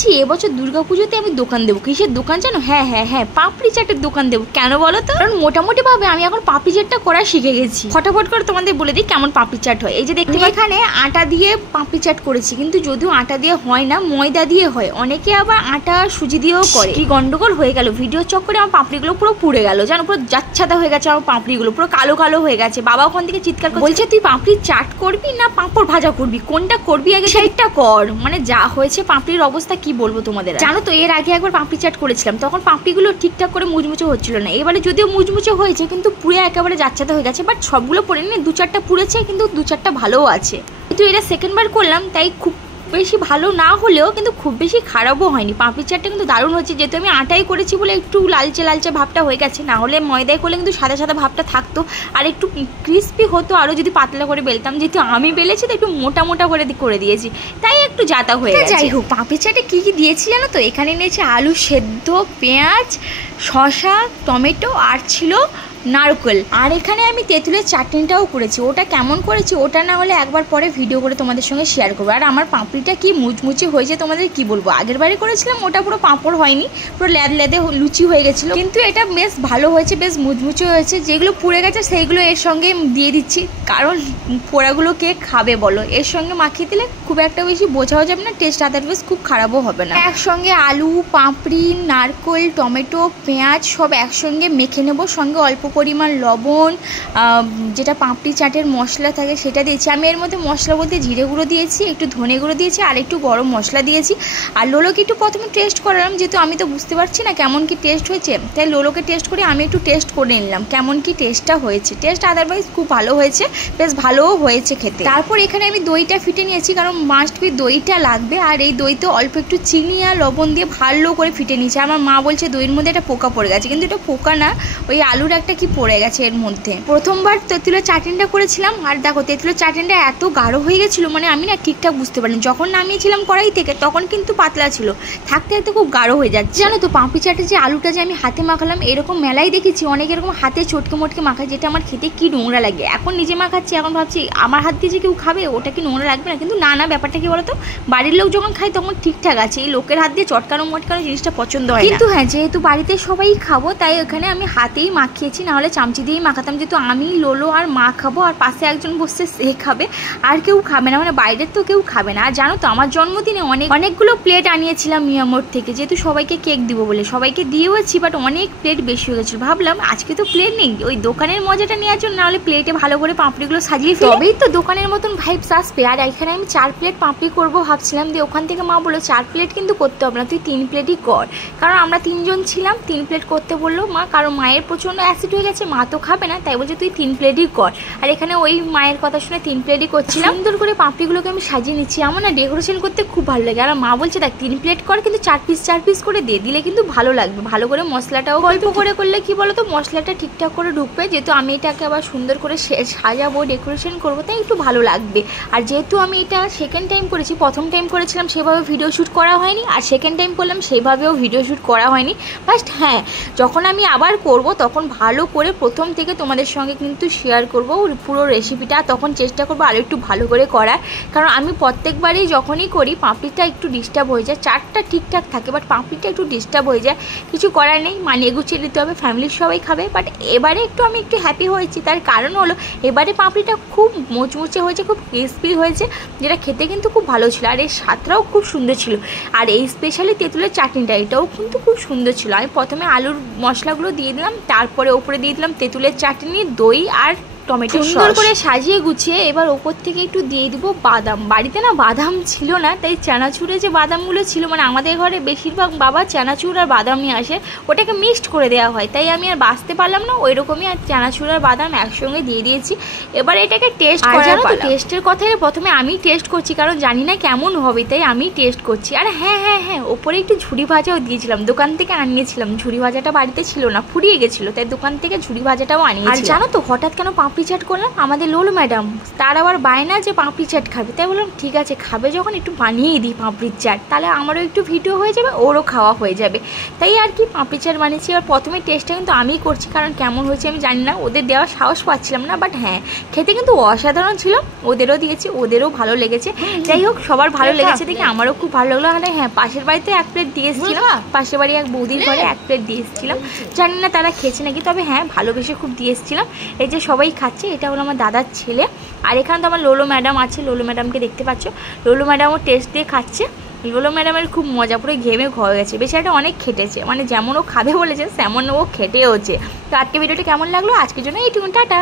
ভাবছি এবছর দুর্গাপুজোতে আমি দোকান দেবো। কিসের দোকান জানো? হ্যাঁ হ্যাঁ হ্যাঁ, পাপড়ি চাটের দোকান দেবো। কেন বলো তো? কারণ মোটামুটি ভাবে আমি এখন পাপড়ি চাটটা করা শিখে গেছি। ফটাফট করে তোমাদের বলে দিই কেমন পাপড়ি চাট হয়। এই যে দেখতে এখানে আটা দিয়ে পাপড়ি চাট করেছি, কিন্তু যদিও আটা দিয়ে হয় না, ময়দা দিয়ে হয়। অনেকে আবার আটা সুজি দিয়েও করে। কি গন্ডগোল হয়ে গেল, ভিডিও চক্করে আমার পাপড়িগুলো পুরো পুড়ে গেল, জানো, পুরো যাচ্ছাদা হয়ে গেছে আমার পাপড়িগুলো, পুরো কালো কালো হয়ে গেছে। বাবা ওখান থেকে চিৎকার করে বলছে, তুই পাপড়ি চাট করবি না পাঁপড় ভাজা করবি, কোনটা করবি আগে সেইটা কর। মানে যা হয়েছে পাপড়ির অবস্থা কি বলবো তোমাদের। জানো তো এর আগে একবার পাপড়ি চাট করেছিলাম, তখন পাপড়িগুলো ঠিকঠাক করে মুচমুচে হচ্ছিল না। এবারে যদিও মুচমুচে হয়েছে কিন্তু পুড়ে একেবারে যাচ্ছাদা হয়ে গেছে। বাট সবগুলো পড়ে নিয়ে 2-4টা পুড়েছে, কিন্তু 2-4টা ভালোও আছে। কিন্তু এটা সেকেন্ডবার করলাম, তাই খুব বেশি ভালো না হলেও কিন্তু খুব বেশি খারাপও হয়নি। পাপড়ি চাটটা কিন্তু দারুণ হচ্ছে, যেহেতু আমি আটাই করেছি বলে একটু লালচে লালচে ভাবটা হয়ে গেছে। না হলে ময়দায় করলে কিন্তু সাদা সাদা ভাবটা থাকতো, আর একটু ক্রিস্পি হতো আরও যদি পাতলা করে বেলতাম। যেহেতু আমি বেলেছি তো একটু মোটা মোটা করে দিয়েছি, তাই একটু জাতা হয়ে গেছে। যাই হোক, পাপড়ি চাটে কী কী দিয়েছি জানো তো? এখানে নিয়েছি আলু সেদ্ধ, পেঁয়াজ, শসা, টমেটো, আর ছিল নারকেল। আর এখানে আমি তেঁতুলের চাটনিটাও করেছি। ওটা কেমন করেছি ওটা না হলে একবার পরে ভিডিও করে তোমাদের সঙ্গে শেয়ার করবো। আর আমার পাপড়িটা কি মুচমুচি হয়েছে তোমাদের কি বলবো। আগের বারে করেছিলাম ওটা পুরো পাঁপড় হয়নি, পুরো লেদে লুচি হয়ে গেছিলো, কিন্তু এটা বেশ ভালো হয়েছে, বেশ মুচমুচি হয়েছে। যেগুলো পুড়ে গেছে সেইগুলো এর সঙ্গে দিয়ে দিচ্ছি, কারণ পোড়াগুলো কে খাবে বলো। এর সঙ্গে মাখিয়ে দিলে খুব একটা বেশি বোঝাও যাবে না, টেস্ট আদারওয়াইজ খুব খারাপও হবে না। একসঙ্গে আলু, পাপড়ি, নারকেল, টমেটো, পেঁয়াজ সব একসঙ্গে মেখে নেবো। সঙ্গে অল্প পরিমাণ লবণ, যেটা পাপড়ি চাটের মশলা থাকে সেটা দিয়েছি। আমি এর মধ্যে মশলা বলতে জিরে গুঁড়ো দিয়েছি, একটু ধনে গুঁড়ো দিয়েছি, আর একটু গরম মশলা দিয়েছি। আর লোলোকে একটু প্রথমে টেস্ট করালাম, যেহেতু আমি তো বুঝতে পারছি না কেমন কি টেস্ট হয়েছে, তাই লোলোকে টেস্ট করে আমি একটু টেস্ট করে নিলাম কেমন কি টেস্টটা হয়েছে। টেস্ট আদারওয়াইজ খুব ভালো হয়েছে, বেশ ভালোও হয়েছে খেতে। তারপর এখানে আমি দইটা ফিটে নিয়েছি, কারণ মাস্ট বি দইটা লাগবে। আর এই দইতে অল্প একটু চিনি আর লবণ দিয়ে ভালো করে ফিটে নিয়েছি। আমার মা বলছে দইয়ের মধ্যে একটা পোকা পড়ে গেছে, কিন্তু এটা পোকা না, ওই আলুর একটা কি পড়ে গেছে এর মধ্যে। প্রথমবার তেঁতুলের চাটনিটা করেছিলাম, আর দেখো তেঁতুলের চাটনিটা এত গাঢ় হয়ে গেছিলো, মানে আমি না ঠিকঠাক বুঝতে পারিনি। যখন নামিয়েছিলাম কড়াই থেকে তখন কিন্তু পাতলা ছিল, থাকতে থাকতে খুব গাঢ় হয়ে যাচ্ছে। জানো তো পাপড়ি চাটে যে আলুটা যে আমি হাতে মাখালাম, এরকম মেলাই দেখেছি অনেক এরকম হাতে চটকে মটকে মাখায়, যেটা আমার খেতে কি নোংরা লাগে। এখন নিজে মাখাচ্ছি, এখন ভাবছি আমার হাত দিয়ে যে কেউ খাবে ওটা কি নোংরা লাগবে না, কিন্তু না না, ব্যাপারটা কি বলতো, বাড়ির লোক যখন খায় তখন ঠিকঠাক আছে। এই লোকের হাত দিয়ে চটকানো মটকানো জিনিসটা পছন্দ হয়। কিন্তু হ্যাঁ, যেহেতু বাড়িতে সবাই খাবো তাই ওখানে আমি হাতেই মাখিয়েছি, নাহলে চামচি দিয়েই মাখাতাম। যেহেতু আমি, লোলো আর মা খাবো, আর পাশে একজন বসছে সে খাবে, আর কেউ খাবে না, মানে বাইরের তো কেউ খাবে না। আর জানো তো আমার জন্মদিনে অনেকগুলো প্লেট আনিয়েছিলাম মিয়ামোর থেকে, যেহেতু সবাইকে কেক দিব বলে। সবাইকে দিয়েওছি, বাট অনেক প্লেট বেশি হয়ে গেছিলো। ভাবলাম আজকে তো প্লেট নেই, ওই দোকানের মজাটা নেওয়ার জন্য, নাহলে প্লেটে ভালো করে পাপড়িগুলো সাজিয়ে তবেই তো দোকানের মতন ভাইবস আসবে। আর এখানে আমি 4 প্লেট পাপড়ি করবো ভাবছিলাম, দিয়ে ওখান থেকে মা বললো 4 প্লেট কিন্তু করতে হবে না, তুই 3 প্লেটই কর। কারণ আমরা 3 জন ছিলাম, 3 প্লেট করতে বললো মা, কারণ মায়ের প্রচণ্ড অ্যাসিড হয়ে গেছে, মা তো খাবে না, তাই বলছে তুই 3 প্লেটই কর। আর এখানে ওই মায়ের কথা শুনে 3 প্লেটই করছিলাম। সুন্দর করে পাপড়িগুলোকে আমি সাজিয়ে নিচ্ছি। আমার না ডেকোরেশন করতে খুব ভালো লাগে। আর মা বলছে দেখ 3 প্লেট কর, কিন্তু 4 পিস করে দিলে কিন্তু ভালো লাগবে। ভালো করে মশলাটাও গল্প করে করলে কি বলতো, মশলাটা ঠিকঠাক করে ঢুকবে। যেহেতু আমি এটাকে আবার সুন্দর করে সাজাবো, ডেকোরেশন করবো, তাই একটু ভালো লাগবে। আর যেহেতু আমি এটা সেকেন্ড টাইম করেছি, প্রথম টাইম করেছিলাম সেভাবে ভিডিও শ্যুট করা হয়নি, আর সেকেন্ড টাইম করলাম সেভাবেও ভিডিও শ্যুট করা হয়নি। ফার্স্ট হ্যাঁ, যখন আমি আবার করব তখন ভালো করে প্রথম থেকে তোমাদের সঙ্গে কিন্তু শেয়ার করবো পুরো রেসিপিটা, তখন চেষ্টা করবো আরও একটু ভালো করে করার। কারণ আমি প্রত্যেকবারই যখনই করি পাপড়িটা একটু ডিস্টার্ব হয়ে যায়। চাটটা ঠিকঠাক থাকে, বাট পাপড়িটা একটু ডিস্টার্ব হয়ে যায়। কিছু করার নেই, মানিয়ে গুছিয়ে দিতে হবে, ফ্যামিলির সবাই খাবে। বাট এবারে আমি একটু হ্যাপি হয়েছি, তার কারণ হলো এবারে পাপড়িটা খুব মুচমুচে হয়েছে, খুব ক্রিস্পি হয়েছে, যেটা খেতে কিন্তু খুব ভালো ছিল। আর এর স্বাদটাও খুব সুন্দর ছিল। আর এই স্পেশালি তেঁতুলের চাটনিটা, এটাও কিন্তু খুব সুন্দর ছিল। আমি প্রথমে আলুর মশলাগুলো দিয়ে দিলাম, তারপরে ওপরে দিয়ে দিলাম তেঁতুলের চাটনি, দই আর টমেটো সুন্দর করে সাজিয়ে গুছিয়ে এবার ওপর থেকে একটু দিয়ে দিব বাদাম। বাড়িতে না বাদাম ছিল না, তাই চানাচুরে যে বাদামগুলো ছিল, মানে আমাদের ঘরে বেশিরভাগ বাবা চানাচুর আর বাদাম নিয়ে আসে, ওটাকে মিক্সড করে দেওয়া হয়, তাই আমি আর বাঁচতে পারলাম না, ওই রকমই আর চানাচুর আর বাদাম একসঙ্গে দিয়ে দিয়েছি। এবার এটাকে টেস্ট করার পালা। টেস্টের কথায় প্রথমে আমি টেস্ট করছি, কারণ জানি না কেমন হবে, তাই আমি টেস্ট করছি। আর হ্যাঁ হ্যাঁ হ্যাঁ, ওপরে একটু ঝুড়ি ভাজাও দিয়েছিলাম, দোকান থেকে আনিয়েছিলাম। ঝুড়ি ভাজাটা বাড়িতে ছিল না, ফুরিয়ে গেছিলো, তাই দোকান থেকে ঝুড়ি ভাজাটাও আনিয়েছি। আর জানো তো হঠাৎ কেন পাপড়ি পাপড়ি চাট করলাম। আমাদের লোলো ম্যাডাম তার আবার বায়না যে পাপড়ি চাট খাবে, তাই বললাম ঠিক আছে খাবে যখন একটু বানিয়েই দিই পাপড়ির চাট, তাহলে আমারও একটু ভিডিও হয়ে যাবে, ওরও খাওয়া হয়ে যাবে। তাই আর কি পাপড়ি চাট বানিয়েছি। আর প্রথমে টেস্টটা কিন্তু আমিই করছি, কারণ কেমন হয়েছে আমি জানি না, ওদের দেওয়ার সাহস পাচ্ছিলাম না। বাট হ্যাঁ, খেতে কিন্তু অসাধারণ ছিল। ওদেরও দিয়েছি, ওদেরও ভালো লেগেছে। যাই হোক, সবার ভালো লেগেছে দেখে আমারও খুব ভালো লাগলো। হ্যাঁ, পাশের বাড়িতে 1 প্লেট দিয়ে এসেছিলাম, পাশের বাড়ি এক বৌদির ঘরে 1 প্লেট দিয়ে এসেছিলাম। জানি না তারা খেয়েছে নাকি, তবে হ্যাঁ ভালোবেসে খুব দিয়ে এসেছিলাম। এই যে সবাই খাচ্ছে, এটা হলো আমার দাদার ছেলে। আর এখানে তো আমার লোলো ম্যাডাম আছে, লোলো ম্যাডামকে দেখতে পাচ্ছ। লোলো ম্যাডামও টেস্ট দিয়ে খাচ্ছে। লোলো ম্যাডামের খুব মজা, পুরো ঘেমে ঘরে গেছে, বেচারাটা অনেক খেটেছে, মানে যেমন ও খাবে বলেছে তেমন ও খেটেওছে। তো আজকে ভিডিওটা কেমন লাগলো, আজকের জন্য এইটুকু, টাটা।